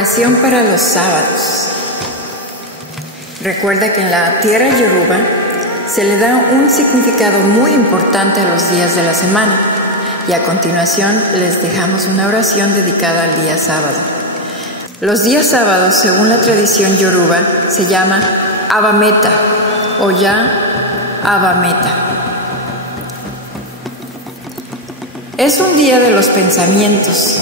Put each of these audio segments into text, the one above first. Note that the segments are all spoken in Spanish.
Oración para los sábados. Recuerda que en la tierra yoruba se le da un significado muy importante a los días de la semana, y a continuación les dejamos una oración dedicada al día sábado. Los días sábados, según la tradición yoruba, se llama Abameta o ya Abameta. Es un día de los pensamientos,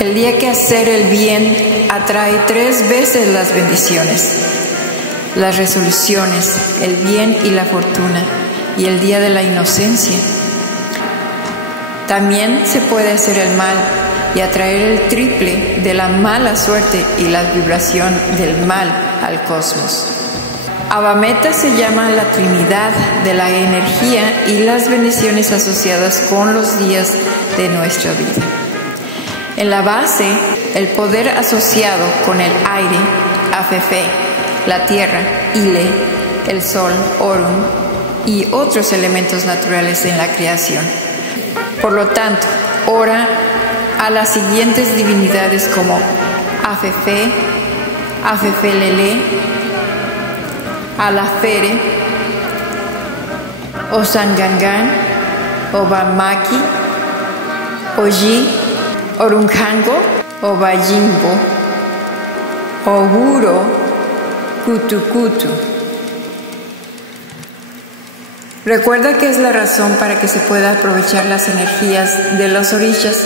el día que hacer el bien atrae 3 veces las bendiciones, las resoluciones, el bien y la fortuna, y el día de la inocencia. También se puede hacer el mal y atraer el triple de la mala suerte y la vibración del mal al cosmos. Abameta se llama la Trinidad de la energía y las bendiciones asociadas con los días de nuestra vida. En la base, el poder asociado con el aire, Afefe, la tierra, Ile, el sol, Orun, y otros elementos naturales en la creación. Por lo tanto, ora a las siguientes divinidades como Afefe, Afefelele, Alafere, Osangangan, Obamaki, Oji, Orunjango, Obayimbo, Oguro, Kutukutu. Recuerda que es la razón para que se pueda aprovechar las energías de los orishas,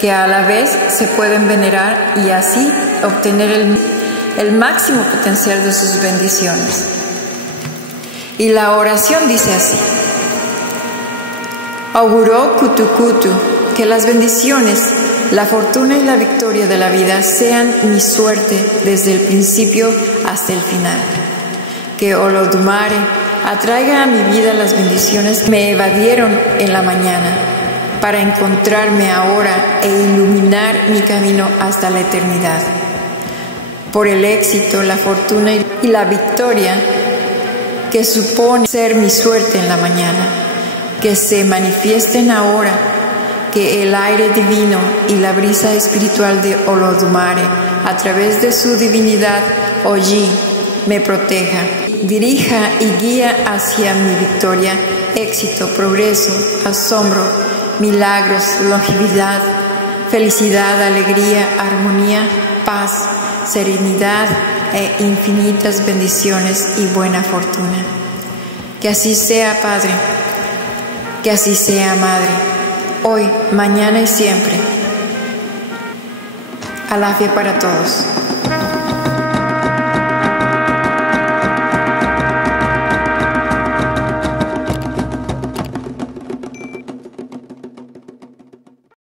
que a la vez se pueden venerar y así obtener el máximo potencial de sus bendiciones. Y la oración dice así: Auguro Kutukutu, que las bendiciones, la fortuna y la victoria de la vida sean mi suerte desde el principio hasta el final. Que Olodumare atraiga a mi vida las bendiciones que me evadieron en la mañana, para encontrarme ahora e iluminar mi camino hasta la eternidad. Por el éxito, la fortuna y la victoria que supone ser mi suerte en la mañana, que se manifiesten ahora, que el aire divino y la brisa espiritual de Olodumare, a través de su divinidad Oji, me proteja, dirija y guía hacia mi victoria, éxito, progreso, asombro, milagros, longevidad, felicidad, alegría, armonía, paz, serenidad e infinitas bendiciones y buena fortuna. Que así sea, Padre, que así sea, Madre, hoy, mañana y siempre. Alafia para todos.